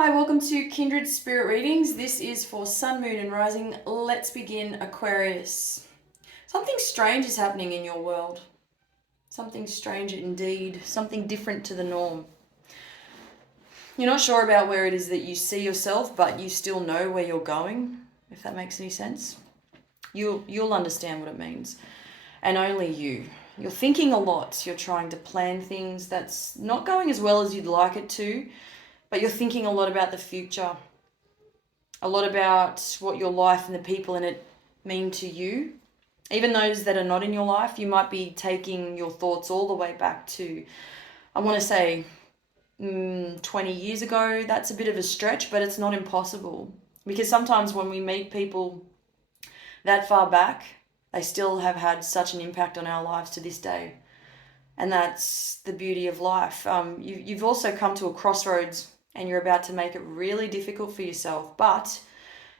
Hi, welcome to Kindred Spirit Readings. This is for Sun, Moon and Rising. Let's begin, Aquarius. Something strange is happening in your world. Something strange indeed. Something different to the norm. You're not sure about where it is that you see yourself, but you still know where you're going, if that makes any sense. You'll understand what it means. And only you. You're thinking a lot. You're trying to plan things that's not going as well as you'd like it to. But you're thinking a lot about the future, a lot about what your life and the people in it mean to you. Even those that are not in your life, you might be taking your thoughts all the way back to, I want to say, 20 years ago. That's a bit of a stretch, but it's not impossible. Because sometimes when we meet people that far back, they still have had such an impact on our lives to this day. And that's the beauty of life. You've also come to a crossroads and you're about to make it really difficult for yourself, but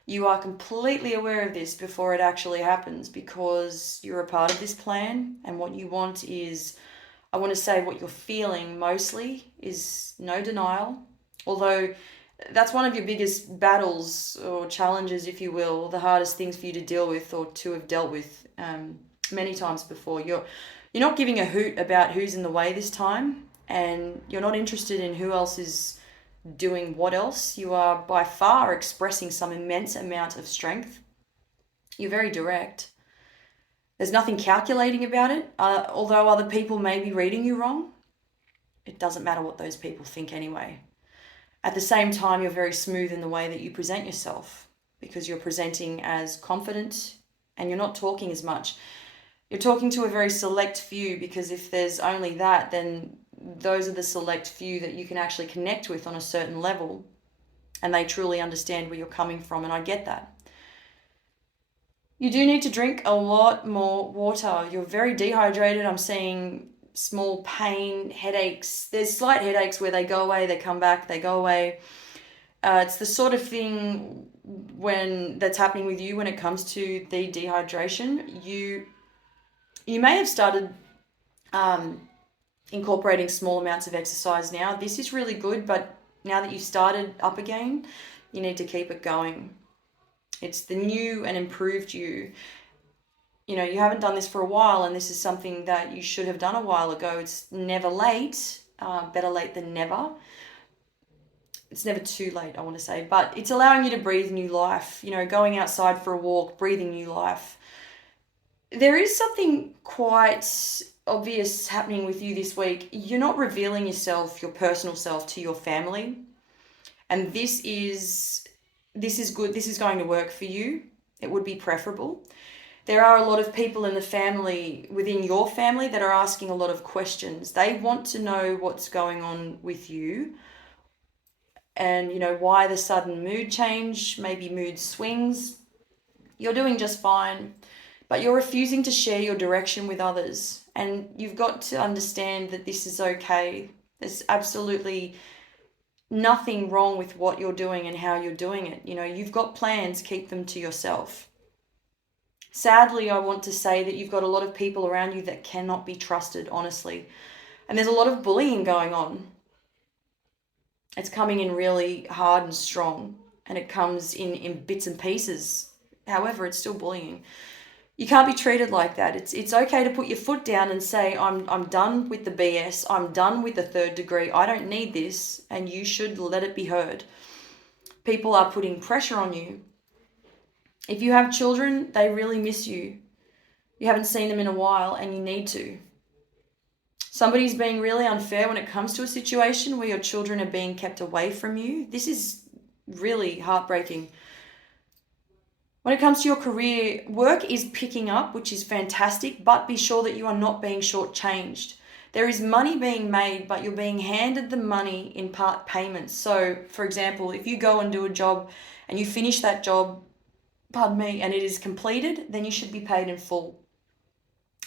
you are completely aware of this before it actually happens because you're a part of this plan, and what you want is, I want to say what you're feeling mostly is no denial, although that's one of your biggest battles or challenges, if you will, the hardest things for you to deal with or to have dealt with many times before. You're not giving a hoot about who's in the way this time, and you're not interested in who else is doing what else. You are by far expressing some immense amount of strength. You're very direct. There's nothing calculating about it. Although other people may be reading you wrong, it doesn't matter what those people think anyway. At the same time, you're very smooth in the way that you present yourself because you're presenting as confident and you're not talking as much. You're talking to a very select few, because if there's only that, then those are the select few that you can actually connect with on a certain level, and they truly understand where you're coming from, and I get that. You do need to drink a lot more water. You're very dehydrated. I'm seeing small pain, headaches. There's slight headaches where they go away, they come back, they go away. It's the sort of thing that's happening with you when it comes to the dehydration. You may have started incorporating small amounts of exercise now. This is really good, but now that you've started up again, you need to keep it going. It's the new and improved you. You know, you haven't done this for a while, and this is something that you should have done a while ago. It's never late. Better late than never. It's never too late, I want to say, but it's allowing you to breathe new life. You know, going outside for a walk, breathing new life. There is something quite obvious happening with you this week. You're not revealing yourself, your personal self, to your family. And this is good. This is going to work for you. It would be preferable. There are a lot of people in the family, within your family, that are asking a lot of questions. They want to know what's going on with you. And, you know, why the sudden mood change, maybe mood swings. You're doing just fine, but you're refusing to share your direction with others. And you've got to understand that this is okay. There's absolutely nothing wrong with what you're doing and how you're doing it. You know, you've got plans, keep them to yourself. Sadly, I want to say that you've got a lot of people around you that cannot be trusted, honestly. And there's a lot of bullying going on. It's coming in really hard and strong, and it comes in bits and pieces. However, it's still bullying. You can't be treated like that. It's okay to put your foot down and say, I'm done with the BS. I'm done with the third degree. I don't need this, and you should let it be heard. People are putting pressure on you. If you have children, they really miss you. You haven't seen them in a while, and you need to. Somebody's being really unfair when it comes to a situation where your children are being kept away from you. This is really heartbreaking. When it comes to your career, work is picking up, which is fantastic, but be sure that you are not being shortchanged. There is money being made, but you're being handed the money in part payments. So, for example, if you go and do a job and you finish that job, and it is completed, then you should be paid in full.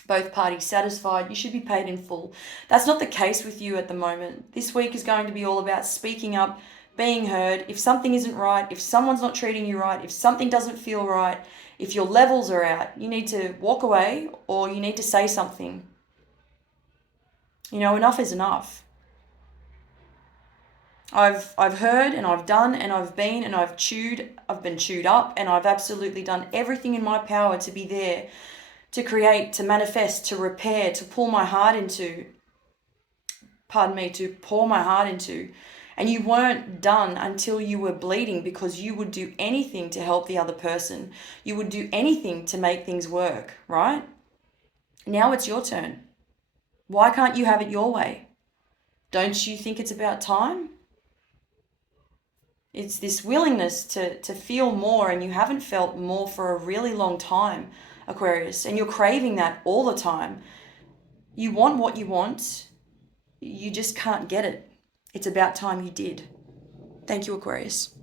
Both parties satisfied, you should be paid in full. That's not the case with you at the moment. This week is going to be all about speaking up, being heard. If something isn't right, if someone's not treating you right, if something doesn't feel right, if your levels are out, you need to walk away or you need to say something. You know, enough is enough. I've heard and I've done and I've been and I've been chewed up, and I've absolutely done everything in my power to be there, to create, to manifest, to repair, to pour my heart into, and you weren't done until you were bleeding, because you would do anything to help the other person. You would do anything to make things work, right? Now it's your turn. Why can't you have it your way? Don't you think it's about time? It's this willingness to feel more, and you haven't felt more for a really long time, Aquarius, and you're craving that all the time. You want what you want, you just can't get it. It's about time you did. Thank you, Aquarius.